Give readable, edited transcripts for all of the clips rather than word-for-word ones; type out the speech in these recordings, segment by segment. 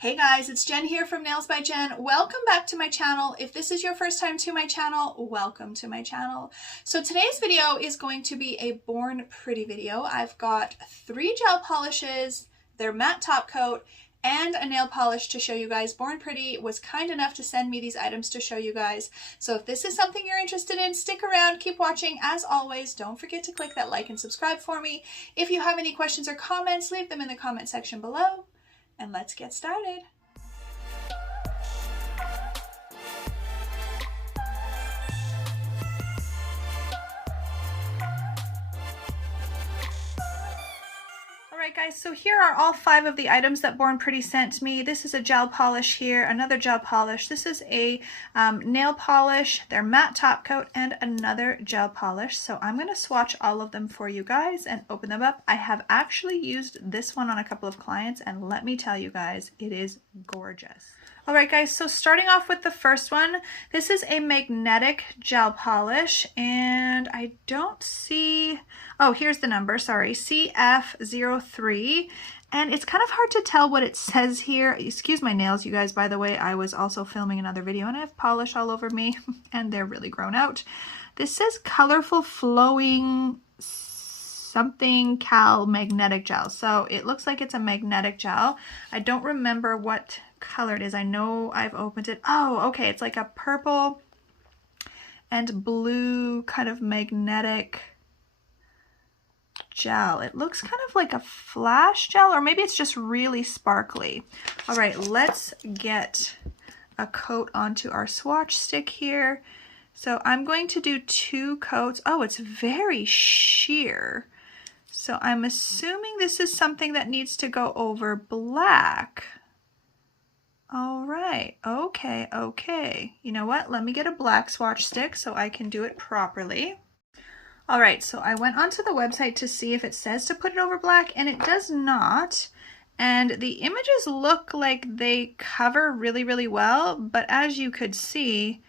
Hey guys, it's Jen here from Nails by Jen. Welcome back to my channel. If this is your first time to my channel, welcome to my channel. So today's video is going to be a Born Pretty video. I've got 3 gel polishes, their matte top coat, and a nail polish to show you guys. Born Pretty was kind enough to send me these items to show you guys. So if this is something you're interested in, stick around, keep watching. As always, don't forget to click that like and subscribe for me. If you have any questions or comments, leave them in the comment section below. And let's get started. Alright guys, so here are all 5 of the items that Born Pretty sent me. This is a gel polish here, another gel polish. This is a nail polish, their matte top coat, and another gel polish. So I'm going to swatch all of them for you guys and open them up. I have actually used this one on a couple of clients, and let me tell you guys, it is gorgeous. Alright guys, so starting off with the first one, this is a magnetic gel polish, and I don't see, oh, here's the number, sorry, CF03, and it's kind of hard to tell what it says here. Excuse my nails, you guys, by the way, I was also filming another video and I have polish all over me, and they're really grown out. This says colorful flowing something cal magnetic gel, so it looks like it's a magnetic gel. I don't remember what color it is. I know I've opened it. Oh, okay, it's like a purple and blue kind of magnetic gel. It looks kind of like a flash gel, or maybe it's just really sparkly. All right, let's get a coat onto our swatch stick here. So I'm going to do 2 coats. Oh, it's very sheer. So I'm assuming this is something that needs to go over black. All right, okay. You know what? Let me get a black swatch stick so I can do it properly. All right, so I went onto the website to see if it says to put it over black, and it does not. And the images look like they cover really, really well, but as you could see,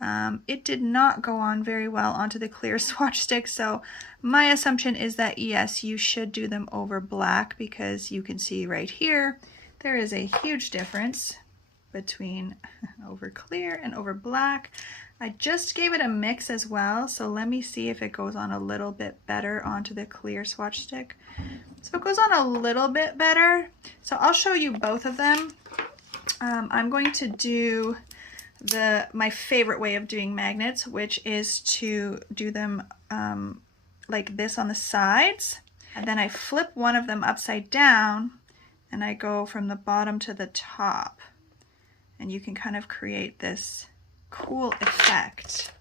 it did not go on very well onto the clear swatch stick. So my assumption is that yes, you should do them over black, because you can see right here, there is a huge difference between over clear and over black. I just gave it a mix as well, so let me see if it goes on a little bit better onto the clear swatch stick. So it goes on a little bit better. So I'll show you both of them. I'm going to do my favorite way of doing magnets, which is to do them like this on the sides, and then I flip one of them upside down and I go from the bottom to the top, and you can kind of create this cool effect,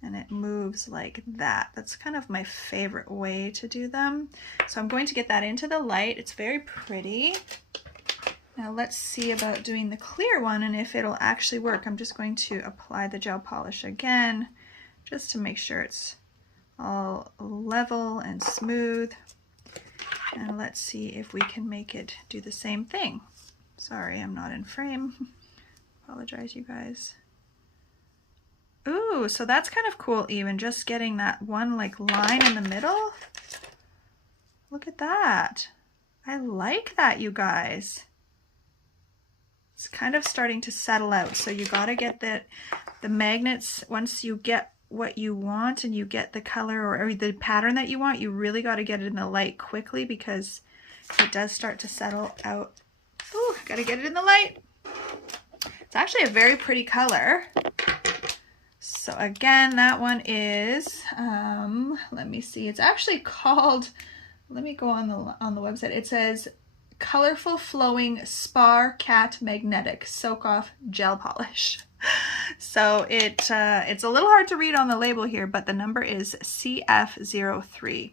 and it moves like that. That's kind of my favorite way to do them. So I'm going to get that into the light. It's very pretty. Now let's see about doing the clear one and if it'll actually work. I'm just going to apply the gel polish again just to make sure it's all level and smooth. And let's see if we can make it do the same thing. Sorry, I'm not in frame. Apologize, you guys. Ooh, so that's kind of cool, even just getting that one like line in the middle. Look at that. I like that, you guys. It's kind of starting to settle out. So you got to get the magnets, once you get what you want and you get the color or the pattern that you want, you really got to get it in the light quickly, because it does start to settle out. Ooh, got to get it in the light. It's actually a very pretty color. So again, that one is, let me see, it's actually called, let me go on the website. It says Colorful Flowing Spar Cat Magnetic Soak Off Gel Polish. So it's a little hard to read on the label here, but the number is CF03.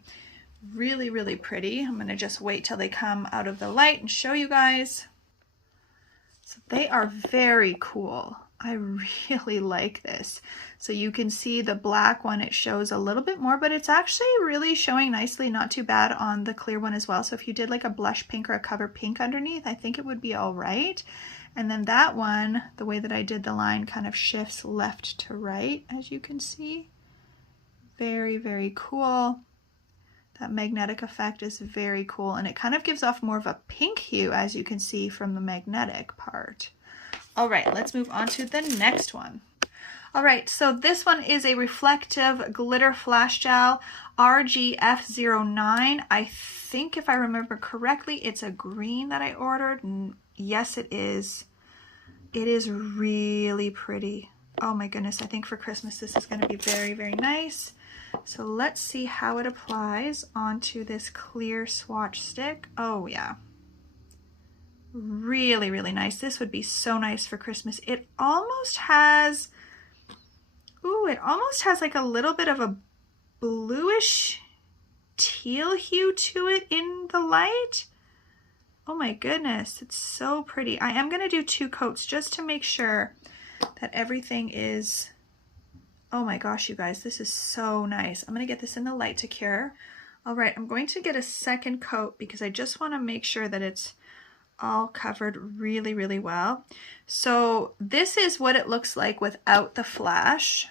Really, really pretty. I'm going to just wait till they come out of the light and show you guys. So they are very cool. I really like this. So you can see the black one, it shows a little bit more, but it's actually really showing nicely, not too bad on the clear one as well. So if you did like a blush pink or a cover pink underneath, I think it would be all right. And then that one, the way that I did the line kind of shifts left to right, as you can see. Very, very cool. That magnetic effect is very cool, and it kind of gives off more of a pink hue, as you can see from the magnetic part. All right, let's move on to the next one. All right, so this one is a reflective glitter flash gel, RGF09. I think if I remember correctly, it's a green that I ordered. And yes, it is. It is really pretty. Oh my goodness, I think for Christmas this is going to be very, very nice. So let's see how it applies onto this clear swatch stick. Oh yeah. Really, really nice. This would be so nice for Christmas. It almost has, ooh, it almost has like a little bit of a bluish teal hue to it in the light. Oh my goodness, it's so pretty. I am gonna do 2 coats just to make sure that everything is, oh my gosh, you guys, this is so nice. I'm gonna get this in the light to cure. All right, I'm going to get a second coat because I just wanna make sure that it's all covered really, really well. So this is what it looks like without the flash.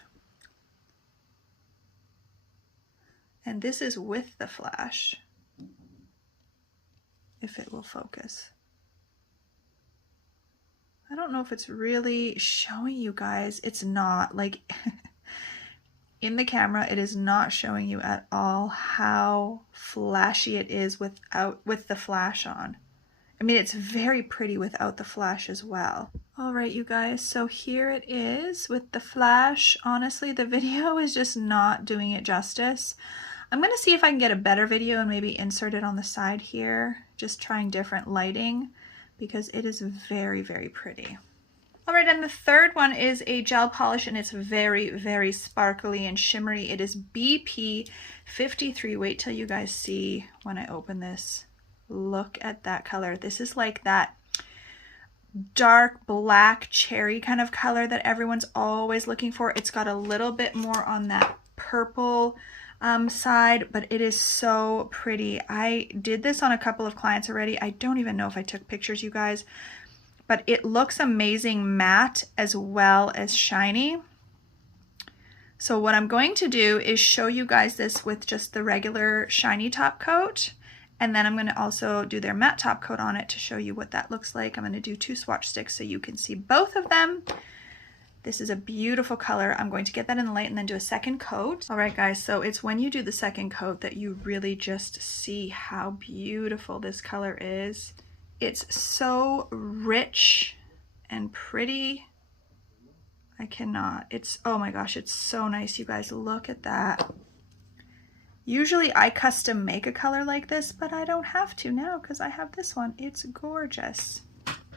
And this is with the flash, if it will focus. I don't know if it's really showing you guys. It's not, like in the camera, it is not showing you at all how flashy it is with the flash on. I mean, it's very pretty without the flash as well. All right, you guys, so here it is with the flash. Honestly, the video is just not doing it justice. I'm gonna see if I can get a better video and maybe insert it on the side here, just trying different lighting, because it is very, very pretty. All right, and the third one is a gel polish, and it's very, very sparkly and shimmery. It is BP53. Wait till you guys see when I open this. Look at that color. This is like that dark black cherry kind of color that everyone's always looking for. It's got a little bit more on that purple side, but it is so pretty. I did this on a couple of clients already. I don't even know if I took pictures, you guys, but it looks amazing matte as well as shiny. So what I'm going to do is show you guys this with just the regular shiny top coat, and then I'm going to also do their matte top coat on it to show you what that looks like. I'm going to do 2 swatch sticks so you can see both of them. This is a beautiful color. I'm going to get that in the light and then do a second coat. All right, guys, so it's when you do the second coat that you really just see how beautiful this color is. It's so rich and pretty. I cannot. It's, oh my gosh, it's so nice, you guys. Look at that. Usually I custom make a color like this, but I don't have to now because I have this one. It's gorgeous.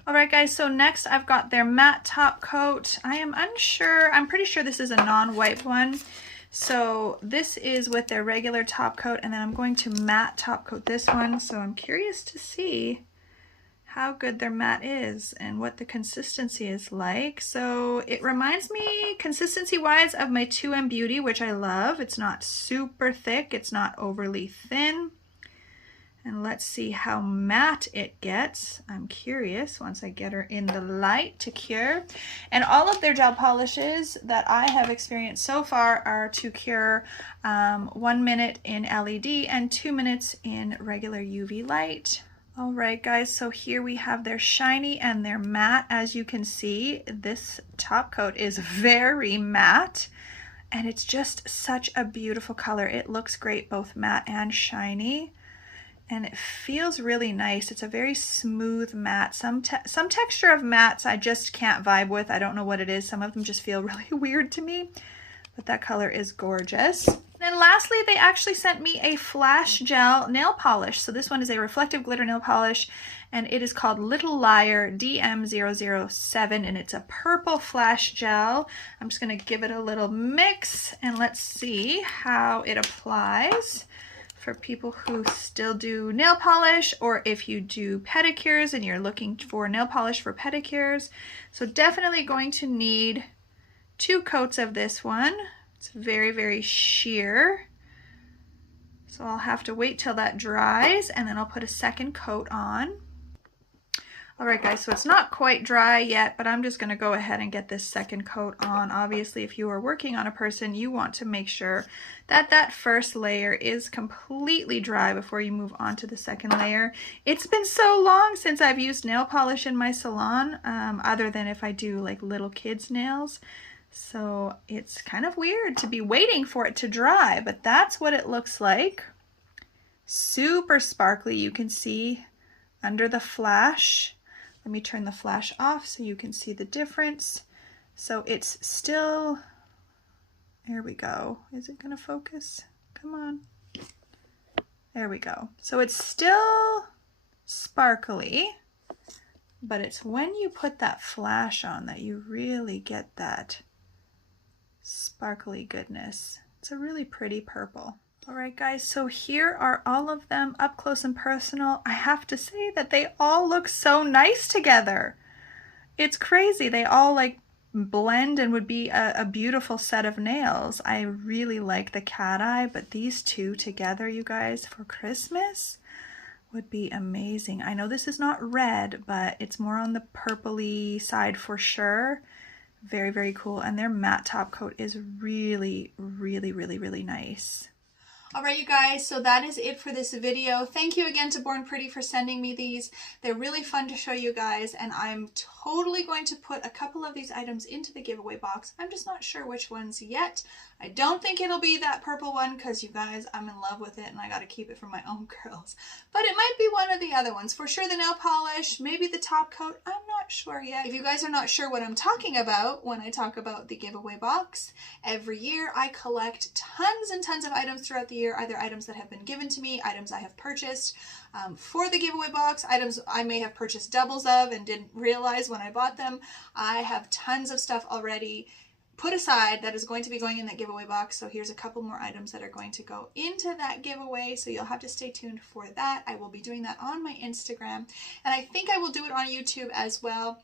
All right, guys, so next I've got their matte top coat. I am unsure. I'm pretty sure this is a non-wipe one. So this is with their regular top coat, and then I'm going to matte top coat this one. So I'm curious to see how good their matte is and what the consistency is like. So it reminds me consistency-wise of my 2M Beauty, which I love. It's not super thick. It's not overly thin. And let's see how matte it gets. I'm curious once I get her in the light to cure. And all of their gel polishes that I have experienced so far are to cure 1 minute in LED and 2 minutes in regular UV light. All right, guys, so here we have their shiny and their matte. As you can see, this top coat is very matte, and it's just such a beautiful color. It looks great, both matte and shiny. And it feels really nice. It's a very smooth matte. Some texture of mattes I just can't vibe with. I don't know what it is. Some of them just feel really weird to me, but that color is gorgeous. And then lastly, they actually sent me a flash gel nail polish. So this one is a reflective glitter nail polish, and it is called Little Liar DM007, and it's a purple flash gel. I'm just gonna give it a little mix, and let's see how it applies. For people who still do nail polish, or if you do pedicures and you're looking for nail polish for pedicures. So definitely going to need 2 coats of this one. It's very, very sheer. So I'll have to wait till that dries, and then I'll put a second coat on. All right, guys, so it's not quite dry yet, but I'm just going to go ahead and get this second coat on. Obviously, if you are working on a person, you want to make sure that that first layer is completely dry before you move on to the second layer. It's been so long since I've used nail polish in my salon, other than if I do like little kids' nails. So it's kind of weird to be waiting for it to dry, but that's what it looks like. Super sparkly, you can see under the flash. Let me turn the flash off so you can see the difference. So it's still, there we go. Is it gonna focus? Come on. There we go. So it's still sparkly, but it's when you put that flash on that you really get that sparkly goodness. It's a really pretty purple. All right, guys, so here are all of them up close and personal. I have to say that they all look so nice together. It's crazy. They all like blend and would be a beautiful set of nails. I really like the cat eye, but these two together, you guys, for Christmas would be amazing. I know this is not red, but it's more on the purpley side for sure. Very, very cool. And their matte top coat is really, really, really, really nice. All right, you guys, so that is it for this video. Thank you again to Born Pretty for sending me these. They're really fun to show you guys, and I'm totally going to put a couple of these items into the giveaway box. I'm just not sure which ones yet. I don't think it'll be that purple one because, you guys, I'm in love with it and I got to keep it for my own girls. But it might be one of the other ones. For sure the nail polish, maybe the top coat. I'm not sure yet. If you guys are not sure what I'm talking about when I talk about the giveaway box, every year I collect tons and tons of items throughout the year, either items that have been given to me, items I have purchased for the giveaway box, items I may have purchased doubles of and didn't realize when I bought them. I have tons of stuff already put aside that is going to be going in that giveaway box. So here's a couple more items that are going to go into that giveaway. So you'll have to stay tuned for that. I will be doing that on my Instagram, and I think I will do it on YouTube as well.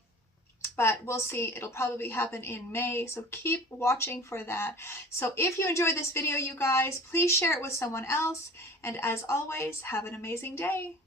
But we'll see. It'll probably happen in May, so keep watching for that. So if you enjoyed this video, you guys, please share it with someone else. And as always, have an amazing day.